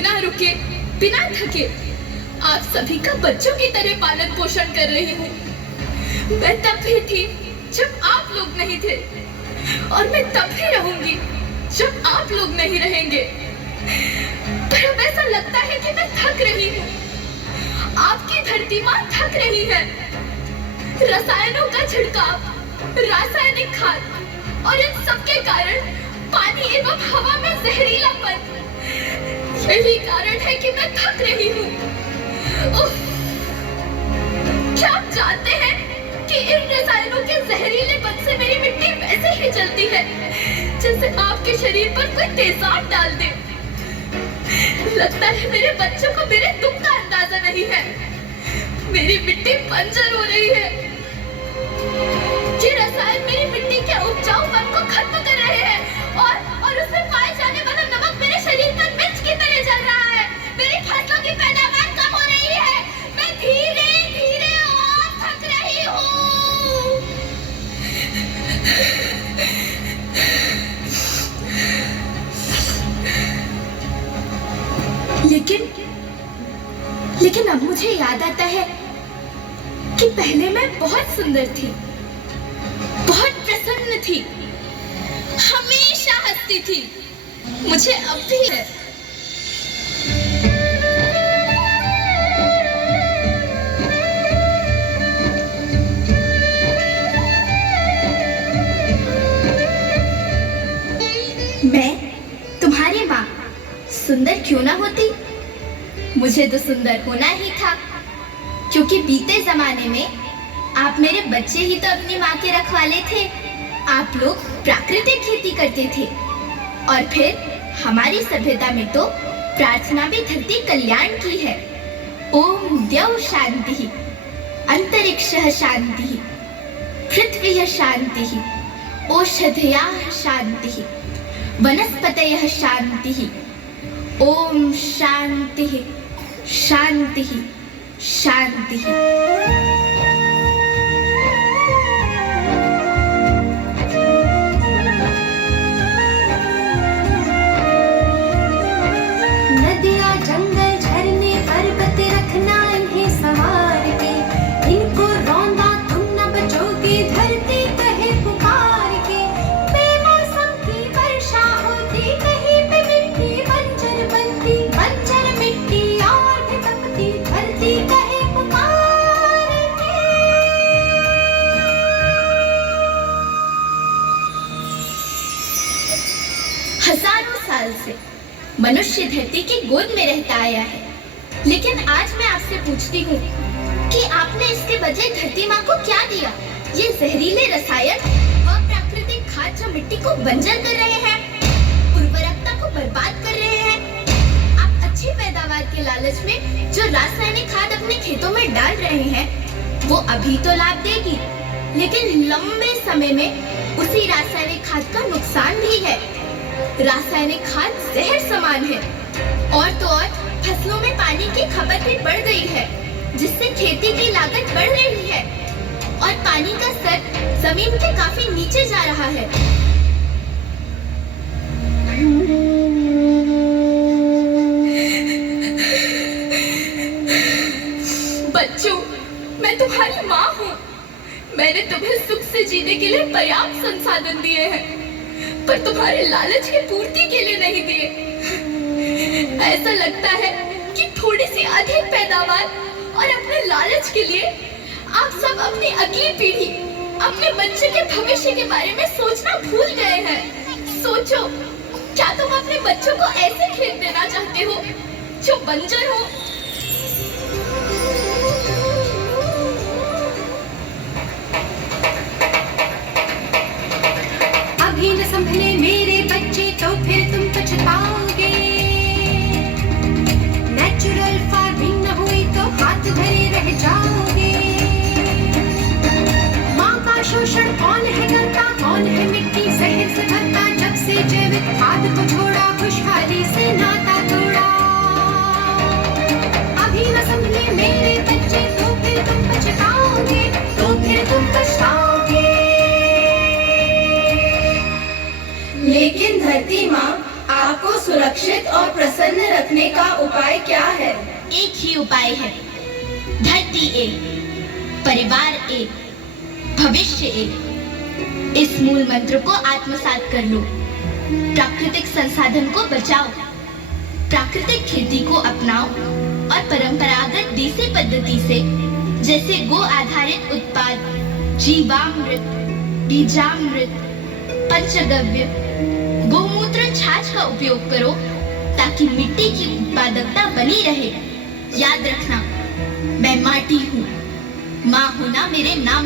बिना रुके, बिना थके आप सभी का बच्चों की तरह पालन पोषण कर रही हूँ। मैं तब भी थी जब आप लोग नहीं थे, और मैं तब भी रहूंगी जब आप लोग नहीं रहेंगे। पर अब ऐसा लगता है कि मैं थक रही हूँ। आपकी धरती माँ थक रही है। रसायनों का छिड़काव, रासायनिक खाद और इन सब के कारण पानी एवं हवा में जहरीलापन, यही कारण है कि मैं थक रही हूँ। क्या आप जानते हैं कि इन रसायनों के जहरीलेपन से मेरी मिट्टी वैसे ही जलती है जैसे आपके शरीर पर कोई तेजाब डाल दे। लगता है मेरे बच्चों को मेरे दुख का अंदाजा नहीं है। मेरी मिट्टी बंजर हो रही है। ये रसायन मेरी मिट्टी के उपजाऊपन को खत्म कर रहे हैं और उसमें पाए जाने वाला नमक मेरे शरीर पर मिर्च की तरह जल रहा है। मेरी फसलों की पैदावार कम हो रही है। मैं धीरे धीरे और थक रही हूँ। लेकिन अब मुझे याद आता है कि पहले मैं बहुत सुंदर थी, बहुत प्रसन्न थी, हमेशा हंसती थी। मुझे अब भी है। मैं तुम्हारी माँ सुंदर क्यों ना होती, मुझे तो सुंदर होना ही था, क्योंकि बीते जमाने में आप मेरे बच्चे ही तो अपनी माँ के रखवाले थे। आप लोग प्राकृतिक खेती करते थे और फिर हमारी सभ्यता में तो प्रार्थना भी धरती कल्याण की है। ओम द्यौ शांति, अंतरिक्षः शांति, पृथ्वी शांति, औषधयः शांति, वनस्पतयः शांति। ओम शांति शांति शांति। नदियाँ जंगल झरने पर्वत रखना इन्हें संवार के, इनको रौंदा तुम न बचोगे धरती कहे पुकार के। बेमौसम की वर्षा होती कहीं पे मिट्टी बंजर बनती, बंजर मिट्टी और भी तपती धरती कहे पुकार के। हजारों साल से मनुष्य धरती की गोद में रहता आया है, लेकिन आज मैं आपसे पूछती हूँ कि आपने इसके बजाय धरती माँ को क्या दिया? ये जहरीले रसायन व प्राकृतिक खाद जो मिट्टी को बंजर कर रहे हैं, उर्वरकता को बर्बाद कर रहे हैं। आप अच्छी पैदावार के लालच में जो रासायनिक खाद अपने खेतों में डाल रहे हैं, वो अभी तो लाभ देगी, लेकिन लंबे समय में उसी रासायनिक खाद का नुकसान भी है। रासायनिक खाद जहर समान है, और तो और फसलों में पानी की खपत भी बढ़ गई है, जिससे खेती की लागत बढ़ रही है और पानी का स्तर जमीन के काफी नीचे जा रहा है। बच्चों, मैं तुम्हारी माँ हूँ। मैंने तुम्हें सुख से जीने के लिए पर्याप्त संसाधन दिए हैं, पर तुम्हारे लालच की पूर्ति के लिए नहीं दिए। ऐसा लगता है कि थोड़ी सी अधिक पैदावार और अपने लालच के लिए आप सब अपनी अगली पीढ़ी, अपने बच्चे के भविष्य के बारे में सोचना भूल गए हैं। सोचो, क्या तुम अपने बच्चों को ऐसे खेत देना चाहते हो जो बंजर हो? अभी न संभले मेरे बच्चे तो फिर तुम पछताओगे। नेचुरल फार्मिंग न हुई तो हाथ धरे रह जाओगे। माँ का शोषण कौन है करता, कौन है मिट्टी जहर से भरता? जब से जैविक खाद को छोड़ा, खुशहाली से नाता तोड़ा। अभी न संभले मेरे बच्चे तो फिर तुम पछताओगे, तो फिर तुम पछताओगे। लेकिन धरती माँ आपको सुरक्षित और प्रसन्न प्रसन्न रखने का उपाय क्या है? एक ही उपाय है, धरती एक, परिवार एक, भविष्य एक। इस मूल मंत्र को आत्मसात कर लो। प्राकृतिक संसाधन को बचाओ, प्राकृतिक खेती को अपनाओ और परंपरागत देसी पद्धति से, जैसे गो आधारित उत्पाद, जीवामृत, बीजामृत, पंचगव्य, गोमूत्र छाछ का उपयोग करो ताकि मिट्टी की उत्पादकता बनी रहे। याद रखना, मैं माटी हूँ, माँ होना मेरे नाम